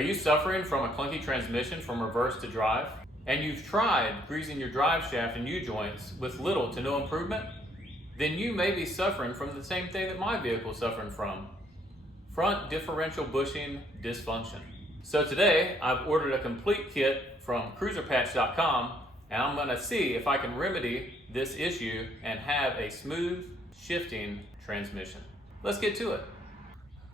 Are you suffering from a clunky transmission from reverse to drive? And you've tried greasing your drive shaft and U-joints with little to no improvement? Then you may be suffering from the same thing that my vehicle is suffering from: front differential bushing dysfunction. So today I've ordered a complete kit from cruiserpatch.com, and I'm gonna see if I can remedy this issue and have a smooth shifting transmission. Let's get to it.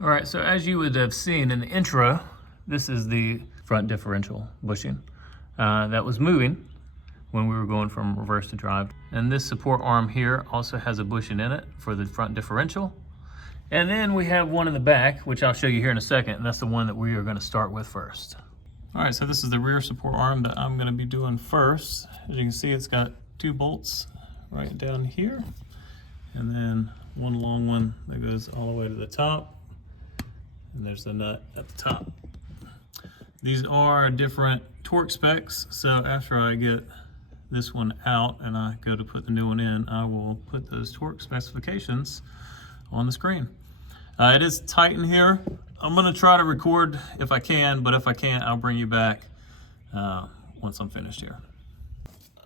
All right, so as you would have seen in the intro, this is the front differential bushing that was moving when we were going from reverse to drive. And this support arm here also has a bushing in it for the front differential. And then we have one in the back, which I'll show you here in a second, and that's the one that we are gonna start with first. All right, so this is the rear support arm that I'm gonna be doing first. As you can see, it's got 2 bolts right down here, and then one long one that goes all the way to the top, and there's the nut at the top. These are different torque specs, so after I get this one out and I go to put the new one in, I will put those torque specifications on the screen. It is tight in here. I'm gonna try to record if I can, but if I can't, I'll bring you back once I'm finished here.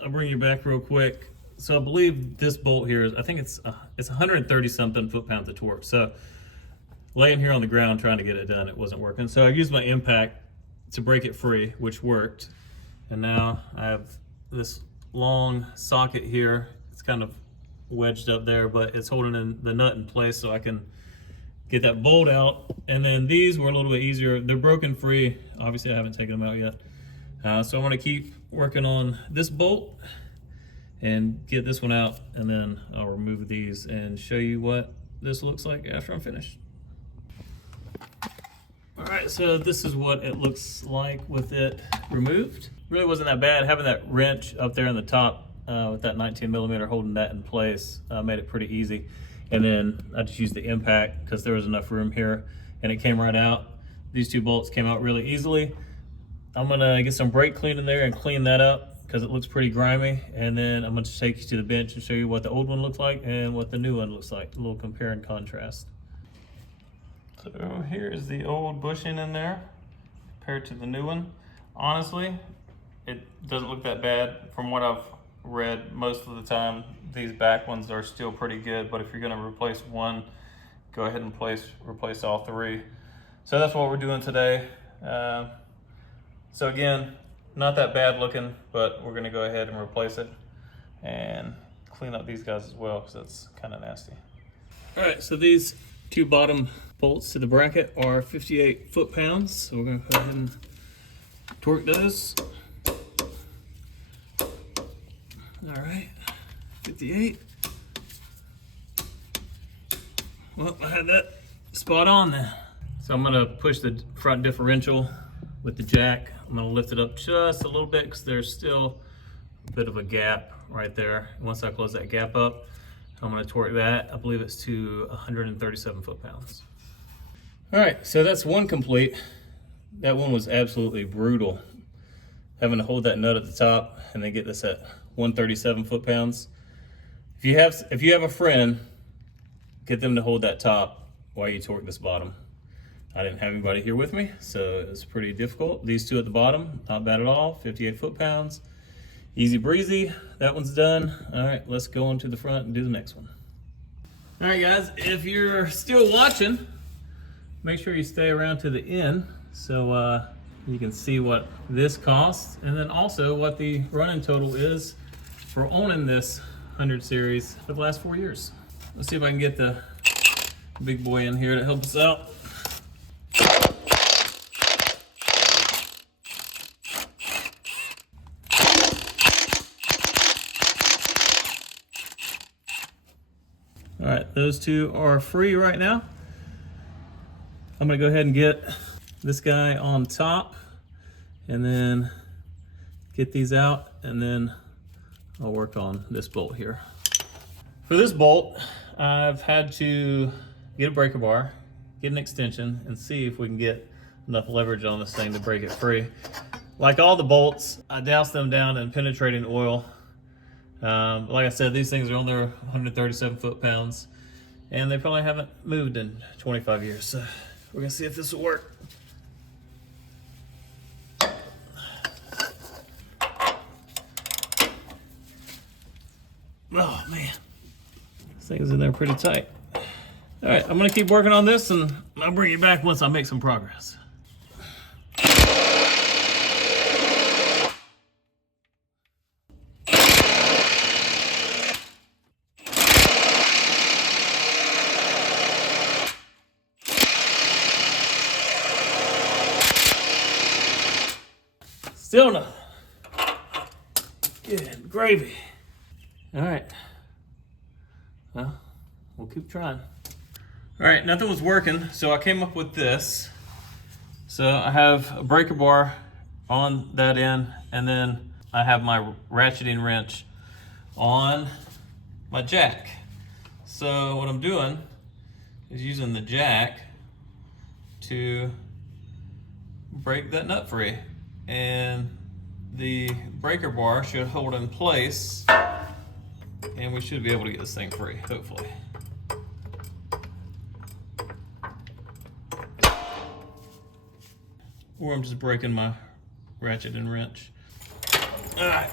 I'll bring you back real quick. So I believe this bolt here is, I think it's 130 something foot-pounds of torque. So laying here on the ground trying to get it done, it wasn't working. So I used my impact to break it free, which worked. And now I have this long socket here. It's kind of wedged up there, but it's holding in the nut in place so I can get that bolt out. And then these were a little bit easier. They're broken free. Obviously I haven't taken them out yet. So I'm gonna keep working on this bolt and get this one out, and then I'll remove these and show you what this looks like after I'm finished. All right, so this is what it looks like with it removed. Really wasn't that bad. Having that wrench up there on the top with that 19mm holding that in place made it pretty easy. And then I just used the impact because there was enough room here and it came right out. These 2 bolts came out really easily. I'm gonna get some brake clean in there and clean that up because it looks pretty grimy. And then I'm gonna take you to the bench and show you what the old one looks like and what the new one looks like, a little compare and contrast. So here is the old bushing in there compared to the new one. Honestly, it doesn't look that bad. From what I've read, most of the time these back ones are still pretty good, but if you're gonna replace one, go ahead and replace all 3. So that's what we're doing today. So again, not that bad looking, but we're gonna go ahead and replace it and clean up these guys as well because that's kind of nasty. All right, so these 2 bottom bolts to the bracket are 58 foot-pounds. So we're gonna go ahead and torque those. All right, 58. Well, I had that spot on there. So I'm gonna push the front differential with the jack. I'm gonna lift it up just a little bit because there's still a bit of a gap right there. Once I close that gap up, I'm gonna torque that. I believe it's to 137 foot-pounds. All right, so that's one complete. That one was absolutely brutal. Having to hold that nut at the top and then get this at 137 foot-pounds. If you have a friend, get them to hold that top while you torque this bottom. I didn't have anybody here with me, so it was pretty difficult. These 2 at the bottom, not bad at all, 58 foot-pounds. Easy breezy, that one's done. All right, let's go on to the front and do the next one. All right guys, if you're still watching, make sure you stay around to the end so you can see what this costs and then also what the running total is for owning this 100 series for the last 4 years. Let's see if I can get the big boy in here to help us out. All right, those 2 are free right now. I'm gonna go ahead and get this guy on top and then get these out, and then I'll work on this bolt here. For this bolt, I've had to get a breaker bar, get an extension, and see if we can get enough leverage on this thing to break it free. Like all the bolts, I douse them down in penetrating oil. Like I said, these things are on their 137 foot-pounds, and they probably haven't moved in 25 years. So we're gonna see if this will work. thing's in there pretty tight. All right, I'm gonna keep working on this and I'll bring you back once I make some progress. Still not. Good gravy. All right. Well, we'll keep trying. All right, nothing was working, so I came up with this. So I have a breaker bar on that end, and then I have my ratcheting wrench on my jack. So what I'm doing is using the jack to break that nut free. And the breaker bar should hold in place, and we should be able to get this thing free, hopefully. Or I'm just breaking my ratchet and wrench. All right,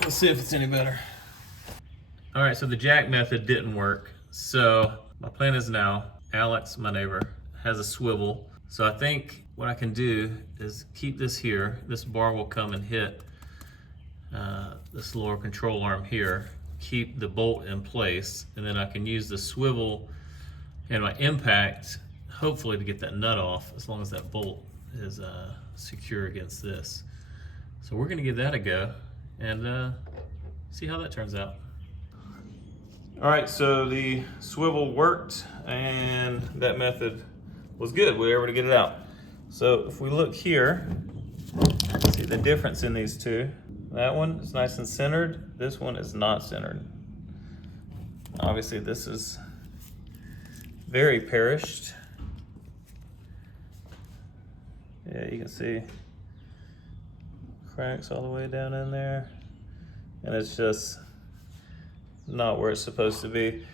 let's see if it's any better. All right, so the jack method didn't work. So my plan is now, Alex, my neighbor, has a swivel. So I think what I can do is keep this here. This bar will come and hit this lower control arm here, keep the bolt in place, and then I can use the swivel and my impact, hopefully, to get that nut off, as long as that bolt is secure against this. So we're gonna give that a go and see how that turns out. All right, so the swivel worked and that method was good. We were able to get it out. So if we look here, see the difference in these two. That one is nice and centered. This one is not centered. Obviously this is very perished. Yeah, you can see cracks all the way down in there. And it's just not where it's supposed to be.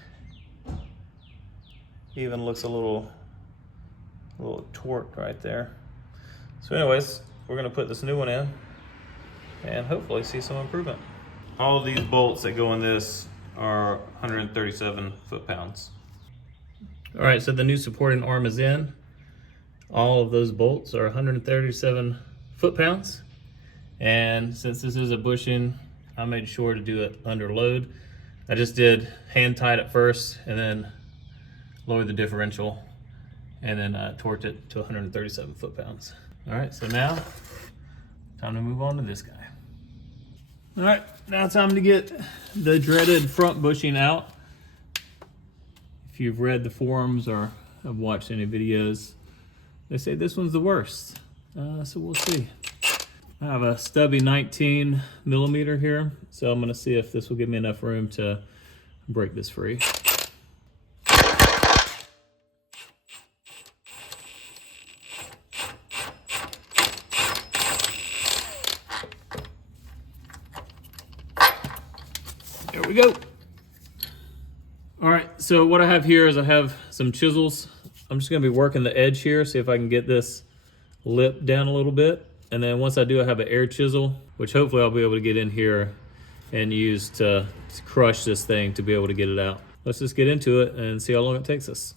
Even looks a little torqued right there. So anyways, we're gonna put this new one in and hopefully see some improvement. All of these bolts that go in this are 137 foot-pounds. All right, so the new supporting arm is in. All of those bolts are 137 foot-pounds. And since this is a bushing, I made sure to do it under load. I just did hand tight at first and then lowered the differential and then torqued it to 137 foot-pounds. All right, so now time to move on to this guy. All right, now it's time to get the dreaded front bushing out. If you've read the forums or have watched any videos, they say this one's the worst. So we'll see. I have a stubby 19 millimeter here, so I'm gonna see if this will give me enough room to break this free. There we go. All right, so what I have here is I have some chisels. I'm just gonna be working the edge here, see if I can get this lip down a little bit. And then once I do, I have an air chisel, which hopefully I'll be able to get in here and use to crush this thing to be able to get it out. Let's just get into it and see how long it takes us.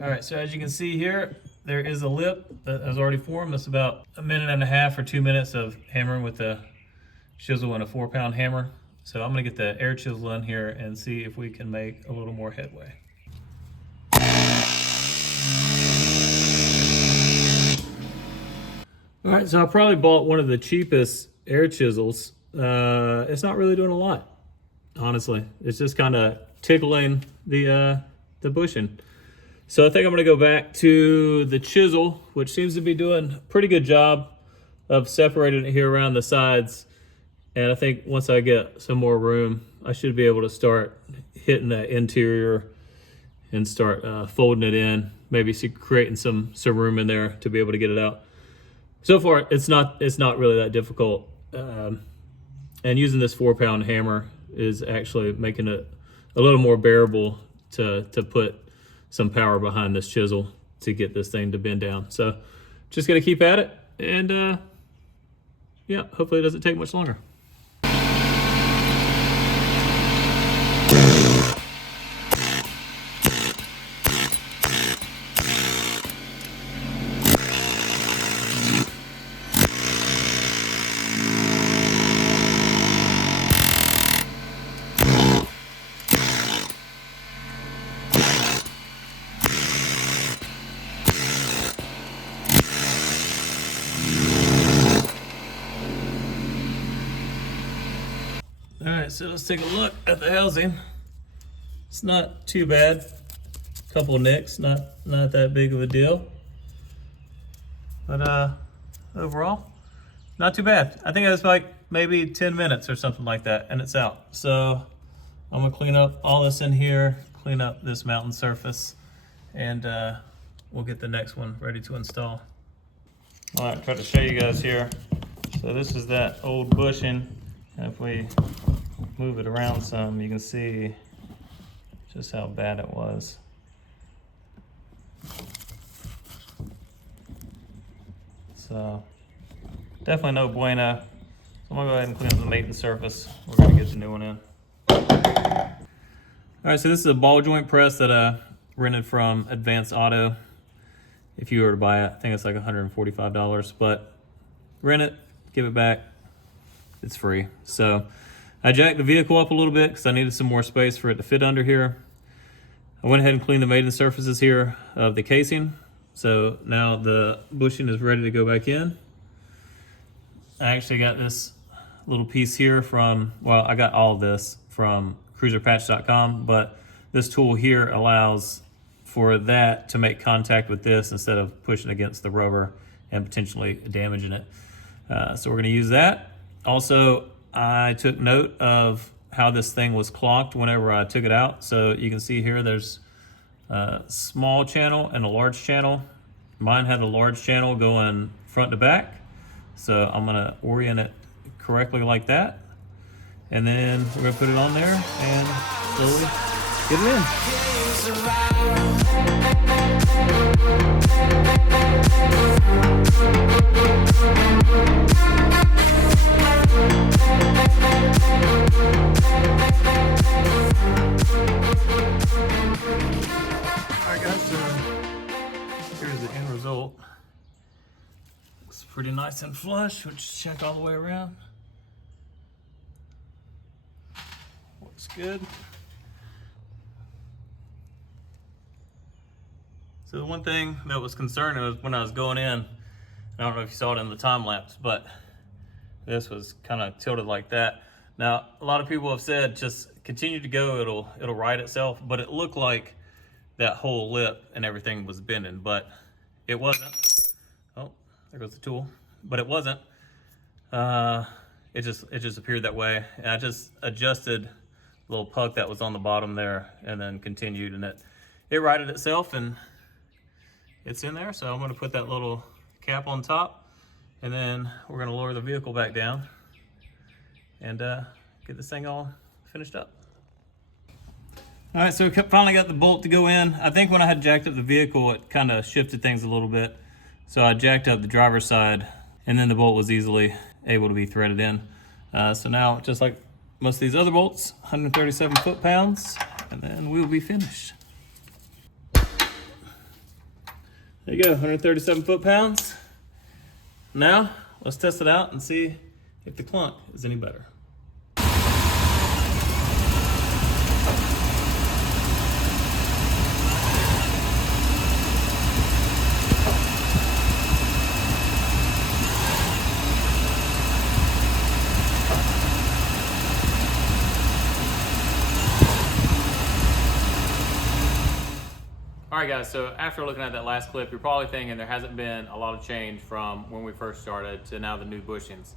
All right, so as you can see here, there is a lip that has already formed. That's about 1.5 minutes or 2 minutes of hammering with a chisel and a 4-pound hammer. So I'm gonna get the air chisel in here and see if we can make a little more headway. All right, so I probably bought one of the cheapest air chisels. It's not really doing a lot, honestly. It's just kind of tickling the bushing. So I think I'm gonna go back to the chisel, which seems to be doing a pretty good job of separating it here around the sides. And I think once I get some more room, I should be able to start hitting that interior and start folding it in, maybe creating some room in there to be able to get it out. So far, it's not really that difficult. And using this 4-pound hammer is actually making it a little more bearable to put some power behind this chisel to get this thing to bend down. So just gonna keep at it, and yeah, hopefully it doesn't take much longer. All right, so let's take a look at the housing. It's not too bad. A couple nicks, not that big of a deal. But overall, not too bad. I think it was like maybe 10 minutes or something like that, and it's out. So I'm gonna clean up all this in here, clean up this mounting surface, and we'll get the next one ready to install. All right, try to show you guys here. So this is that old bushing. And if we move it around some, you can see just how bad it was. So definitely no bueno. So I'm gonna go ahead and clean up the mating surface. We're gonna get the new one in. All right, so this is a ball joint press that I rented from Advanced Auto. If you were to buy it, I think it's like $145, but rent it, give it back, it's free. So I jacked the vehicle up a little bit because I needed some more space for it to fit under here. I went ahead and cleaned the mating surfaces here of the casing. So now the bushing is ready to go back in. I actually got this little piece here from, well, I got all of this from cruiserpatch.com, but this tool here allows for that to make contact with this instead of pushing against the rubber and potentially damaging it. So we're gonna use that. Also, I took note of how this thing was clocked whenever I took it out. So you can see here there's a small channel and a large channel. Mine had a large channel going front to back. So I'm gonna orient it correctly like that. And then we're gonna put it on there and slowly get it in. Alright guys, so here's the end result. Looks pretty nice and flush. We'll just check all the way around. Looks good. So the one thing that was concerning was when I was going in, I don't know if you saw it in the time lapse, but this was kind of tilted like that. Now, a lot of people have said just continue to go, it'll right itself, but it looked like that whole lip and everything was bending, but it wasn't. Oh, there goes the tool. But it wasn't. It just appeared that way. And I just adjusted the little puck that was on the bottom there and then continued, and it righted itself and it's in there. So I'm gonna put that little cap on top, and then we're gonna lower the vehicle back down and get this thing all finished up. All right, so we finally got the bolt to go in. I think when I had jacked up the vehicle, it kind of shifted things a little bit. So I jacked up the driver's side, and then the bolt was easily able to be threaded in. So now, just like most of these other bolts, 137 foot-pounds, and then we'll be finished. There you go, 137 foot-pounds. Now, let's test it out and see if the Clunk is any better. All right guys, so after looking at that last clip, you're probably thinking there hasn't been a lot of change from when we first started to now the new bushings.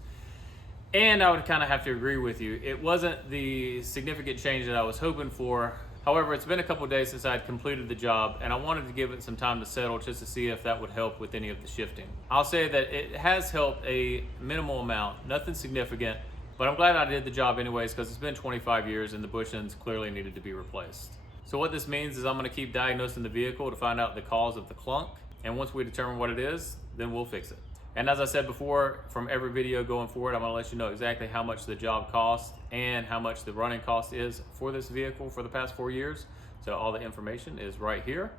And I would kind of have to agree with you. It wasn't the significant change that I was hoping for However, it's been a couple days since I had completed the job, and I wanted to give it some time to settle just to see if that would help with any of the shifting. I'll say that it has helped a minimal amount, nothing significant, but I'm glad I did the job anyways because it's been 25 years and the bushings clearly needed to be replaced. So what this means is I'm going to keep diagnosing the vehicle to find out the cause of the clunk, and once we determine what it is, then we'll fix it. And as I said before, from every video going forward, I'm going to let you know exactly how much the job cost and how much the running cost is for this vehicle for the past 4 years. So all the information is right here.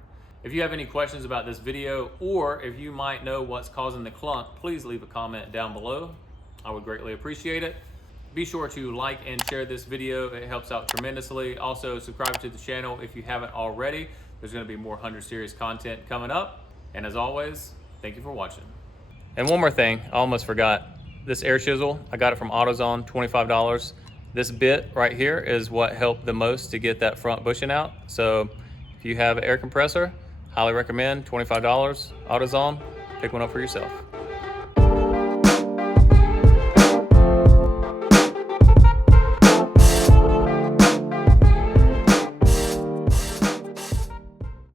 If you have any questions about this video, or if you might know what's causing the clunk, please leave a comment down below. I would greatly appreciate it. Be sure to like and share this video. It helps out tremendously. Also, subscribe to the channel if you haven't already. There's going to be more 100 series content coming up. And as always, thank you for watching. And one more thing, I almost forgot. This air chisel, I got it from AutoZone, $25. This bit right here is what helped the most to get that front bushing out. So if you have an air compressor, highly recommend, $25, AutoZone, pick one up for yourself.